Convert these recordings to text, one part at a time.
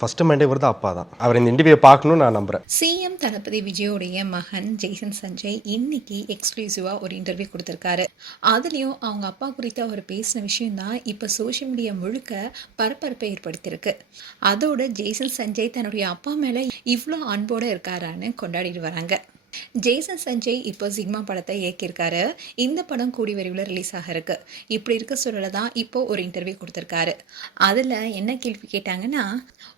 First மைண்டே வருது அப்பா தான். அவர் இந்த இன்டர்வியூ பார்க்கணும்னு நான் நம்புறேன். சிஎம் தளபதி விஜயோடைய மகன் ஜெய்சன் சஞ்சய் இன்னைக்கு எக்ஸ்க்ளூசிவா ஒரு இன்டர்வியூ கொடுத்திருக்காரு. அதுலயும் அவங்க அப்பா குறித்து அவர் பேசின விஷயம் தான் இப்ப சோஷியல் மீடியா முழுக்க பரபரப்பை ஏற்படுத்தியிருக்கு. அதோட ஜெய்சன் சஞ்சய் தன்னுடைய அப்பா மேல இவ்வளோ அன்போட இருக்காரான்னு கொண்டாடிட்டு வராங்க. ஜெய்சன் சஞ்சய் இப்போ சிக்மா படத்தை இயக்கியிருக்காரு. இந்த படம் கூடி விரைவில் ரிலீஸ் ஆக இருக்கு. இப்படி இருக்க சூழல தான் இப்போ ஒரு இன்டர்வியூ கொடுத்துருக்காரு. அதில் என்ன கேள்வி கேட்டாங்கன்னா,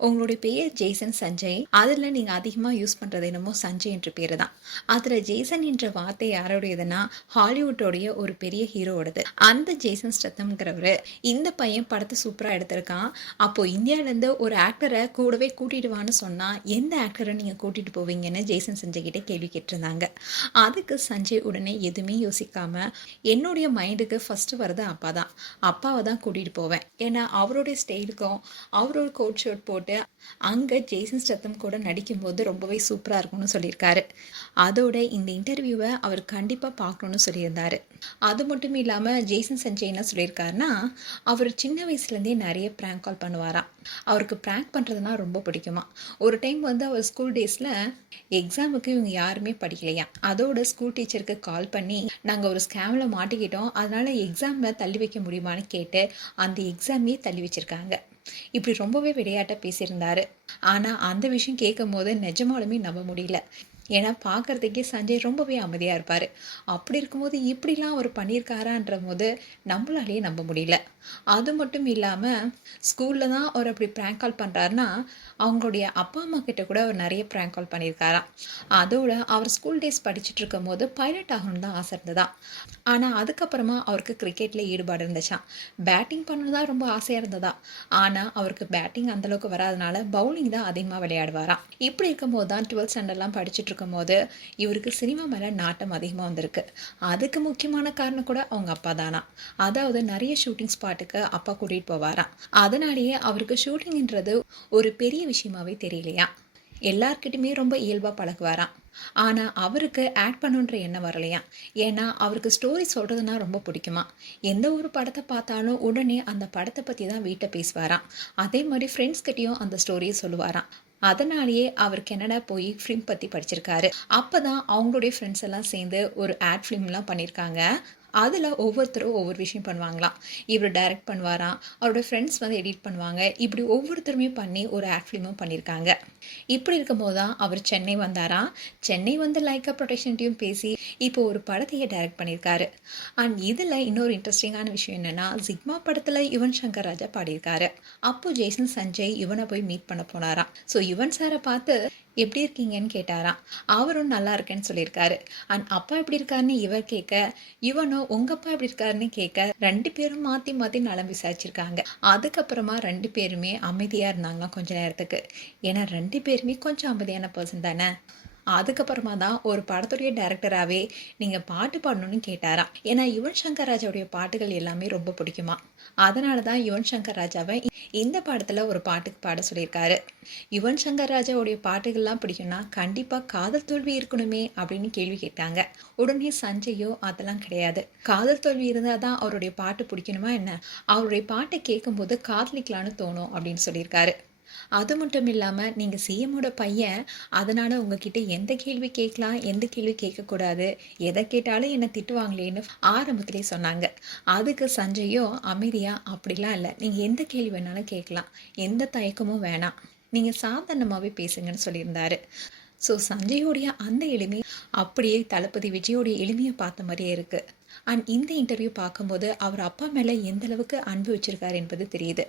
உங்களுடைய பெயர் ஜெய்சன் சஞ்சய், அதில் நீங்கள் அதிகமாக யூஸ் பண்ணுறது என்னமோ சஞ்சய் என்ற பேர் தான். அதில் ஜெய்சன் என்ற வார்த்தை யாரோடையதுன்னா ஹாலிவுட்டோடைய ஒரு பெரிய ஹீரோவோடது. அந்த ஜேசன் ஸ்டத்தம்ங்கிறவர் இந்த பையன் படத்தை சூப்பராக எடுத்திருக்கான். அப்போது இந்தியாவிலேருந்து ஒரு ஆக்டரை கூடவே கூட்டிட்டு வான்னு சொன்னால் எந்த ஆக்டரை நீங்கள் கூட்டிகிட்டு போவீங்கன்னு ஜெய்சன் சஞ்சய் கிட்டே கேள்வி கேட்டிருந்தாங்க. அதுக்கு சஞ்சய் உடனே எதுவுமே யோசிக்காம, என்னுடைய மைண்டுக்கு ஃபர்ஸ்ட் வருது அப்பா தான், அப்பாவை தான் கூட்டிகிட்டு போவேன். ஏன்னா அவருடைய ஸ்டைலுக்கும் அவரோட கோட் ஷர்ட் போட்டு அங்கே ஜெய்சன் ஸ்டத்தம் கூட நடிக்கும்போது ரொம்பவே சூப்பராக இருக்கும்னு சொல்லியிருக்காரு. அதோட இந்த இன்டர்வியூவை அவர் கண்டிப்பாக பார்க்கணுன்னு சொல்லியிருந்தாரு. அது மட்டும் இல்லாமல் ஜெய்சன் சஞ்சய் என்ன சொல்லியிருக்காருன்னா, அவர் சின்ன வயசுலேருந்தே நிறைய ப்ராங்க் கால் பண்ணுவாராம். அவருக்கு ப்ராங்க் பண்ணுறதுனா ரொம்ப பிடிக்குமா. ஒரு டைம் அவர் ஸ்கூல் டேஸில் எக்ஸாமுக்கு இவங்க யாருமே படிக்கலையா. அதோட ஸ்கூல் டீச்சருக்கு கால் பண்ணி, நாங்கள் ஒரு ஸ்கேமில் மாட்டிக்கிட்டோம், அதனால் எக்ஸாமில் தள்ளி வைக்க முடியுமான்னு கேட்டு அந்த எக்ஸாமையே தள்ளி வச்சுருக்காங்க. இப்படி ரொம்பவே விளையாட்டாக பேசியிருந்தாரு. ஆனால் அந்த விஷயம் கேட்கும் போது நிஜமாலுமே நம்ப முடியல. ஏன்னா பார்க்குறதுக்கே சஞ்சய் ரொம்பவே அமைதியாக இருப்பார். அப்படி இருக்கும்போது இப்படிலாம் அவர் பண்ணியிருக்காரான்ற போது நம்மளாலேயே நம்ப முடியல. அது மட்டும் இல்லாமல் ஸ்கூலில் தான் அவர் அப்படி ப்ராங்க் கால் பண்ணுறாருன்னா, அவங்களுடைய அப்பா அம்மா கிட்ட கூட அவர் நிறைய ப்ராங்க் கால் பண்ணியிருக்காராம். அதோட அவர் ஸ்கூல் டேஸ் படிச்சுட்டு இருக்கும் போது பைலட் ஆகணும்னு தான் ஆசை இருந்ததா. ஆனால் அதுக்கப்புறமா அவருக்கு கிரிக்கெட்டில் ஈடுபாடு இருந்துச்சான். பேட்டிங் பண்ணணும் தான் ரொம்ப ஆசையாக இருந்ததா. ஆனால் அவருக்கு பேட்டிங் அந்தளவுக்கு வராதனால பவுலிங் தான் அதிகமாக விளையாடுவாராம். இப்படி இருக்கும்போது தான் 12th ஸ்டாண்டர்ட்லாம் படிச்சுட்டு இருக்கும்போது இவருக்கு சினிமா மேலே நாட்டம் அதிகமாக வந்திருக்கு. அதுக்கு முக்கியமான காரணம் கூட அவங்க அப்பா தானா. அதாவது நிறைய ஷூட்டிங் ஸ்பாட்டுக்கு அப்பா கூட்டிகிட்டு போவாராம். அதனாலேயே அவருக்கு ஷூட்டிங்ன்றது ஒரு பெரிய விஷயமாவே தெரியலையா. எல்லார்கிட்டையுமே ரொம்ப இயல்பாக பழகுவாராம். ஆனால் அவருக்கு ஆக்ட் பண்ணுன்ற எண்ணம் வரலையா. ஏன்னா அவருக்கு ஸ்டோரி சொல்கிறதுனா ரொம்ப பிடிக்குமா. எந்த ஒரு படத்தை பார்த்தாலும் உடனே அந்த படத்தை பற்றி தான் வீட்டை பேசுவாராம். அதே மாதிரி ஃப்ரெண்ட்ஸ்கிட்டையும் அந்த ஸ்டோரியை சொல்லுவாராம். அதனாலேயே அவர் கனடா போய் ஃபிலிம் பற்றி படிச்சிருக்காரு. அப்போ தான் அவங்களுடைய ஃப்ரெண்ட்ஸ் எல்லாம் சேர்ந்து ஒரு ஆட் ஃபிலிம்லாம் பண்ணியிருக்காங்க. அதில் ஒவ்வொருத்தரும் ஒவ்வொரு விஷயம் பண்ணுவாங்களாம். இவர் டைரக்ட் பண்ணுவாராம், அவரோட ஃப்ரெண்ட்ஸ் எடிட் பண்ணுவாங்க. இப்படி ஒவ்வொருத்தருமே பண்ணி ஒரு ஆட் ஃபிலிமும் பண்ணியிருக்காங்க. இப்படி இருக்கும்போது தான் அவர் சென்னை வந்தாராம். சென்னை லைக்கா ப்ரொடக்ஷன்ட்டையும் பேசி இப்போ ஒரு படத்தையே டைரக்ட் பண்ணியிருக்காரு. அண்ட் இதில் இன்னொரு இன்ட்ரெஸ்டிங்கான விஷயம் என்னென்னா, சிக்மா படத்தில் யுவன் சங்கர் ராஜா பாடியிருக்காரு. அப்போது ஜெய்சன் சஞ்சய் யுவனை போய் மீட் பண்ண போனாராம். ஸோ யுவன் சாரை பார்த்து எப்படி இருக்கீங்கன்னு கேட்டாராம். அவரும் நல்லா இருக்கேன்னு சொல்லியிருக்காரு. அண்ட் அப்பா எப்படி இருக்காருன்னு இவர் கேட்க, யுவனோ உங்க அப்பா எப்படி இருக்காருன்னு கேட்க, 2 பேரும் மாற்றி மாற்றி நலம் விசாரிச்சிருக்காங்க. அதுக்கப்புறமா 2 பேருமே அமைதியாக இருந்தாங்களாம் கொஞ்ச நேரத்துக்கு. ஏன்னா 2 பேருமே கொஞ்சம் அமைதியான பர்சன் தானே. அதுக்கப்புறமா தான் ஒரு படத்துடைய டைரக்டராகவே நீங்கள் பாட்டு பாடணும்னு கேட்டாராம். ஏன்னா யுவன் சங்கர் ராஜாவுடைய பாட்டுகள் எல்லாமே ரொம்ப பிடிக்குமா. அதனால தான் யுவன் சங்கர் ராஜாவை இந்த படத்தில் ஒரு பாட்டுக்கு பாட சொல்லியிருக்காரு. யுவன் சங்கர் ராஜாவுடைய பாட்டுகள்லாம் பிடிக்கும்னா கண்டிப்பாக காதல் தோல்வி இருக்கணுமே அப்படின்னு கேள்வி கேட்டாங்க. உடனே சஞ்சயோ அதெல்லாம் கிடையாது, காதல் தோல்வி இருந்தால் தான் அவருடைய பாட்டு பிடிக்கணுமா என்ன, அவருடைய பாட்டை கேட்கும்போது காதலிக்கலான்னு தோணும் அப்படின்னு சொல்லியிருக்காரு. அது மட்டும் இல்லாமல் நீங்கள் சிஎம்மோட பையன், அதனால் உங்ககிட்ட எந்த கேள்வி கேட்கலாம் எந்த கேள்வி கேட்கக்கூடாது, எதை கேட்டாலும் என்னை திட்டுவாங்களேன்னு ஆரம்பத்திலே சொன்னாங்க. அதுக்கு சஞ்சயோ அமைதியாக, அப்படிலாம் இல்லை, நீங்கள் எந்த கேள்வி வேணாலும் கேட்கலாம், எந்த தயக்கமும் வேணாம், நீங்கள் சாதாரணமாகவே பேசுங்கன்னு சொல்லியிருந்தாரு. ஸோ சஞ்சயோடைய அந்த எளிமை அப்படியே தளபதி விஜயோடைய எளிமையை பார்த்த மாதிரியே இருக்குது. அண்ட் இந்த இன்டர்வியூ பார்க்கும்போது அவர் அப்பா மேலே எந்த அளவுக்கு அன்பு வச்சிருக்காரு என்பது தெரியுது.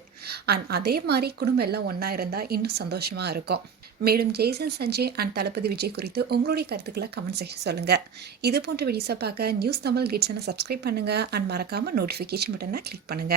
அண்ட் அதே மாதிரி குடும்பம் எல்லாம் ஒன்றா இருந்தால் இன்னும் சந்தோஷமாக இருக்கும். மேலும் ஜெய்சன் சஞ்சய் அண்ட் தளபதி விஜய் குறித்து உங்களுடைய கருத்துக்களை கமெண்ட் செக்ஷன் சொல்லுங்கள். இது போன்ற வீடியோஸை பார்க்க நியூஸ் தமிழ் கிட்ஸனை சப்ஸ்கிரைப் பண்ணுங்கள். அண்ட் மறக்காமல் நோட்டிஃபிகேஷன் பட்டனை கிளிக் பண்ணுங்கள்.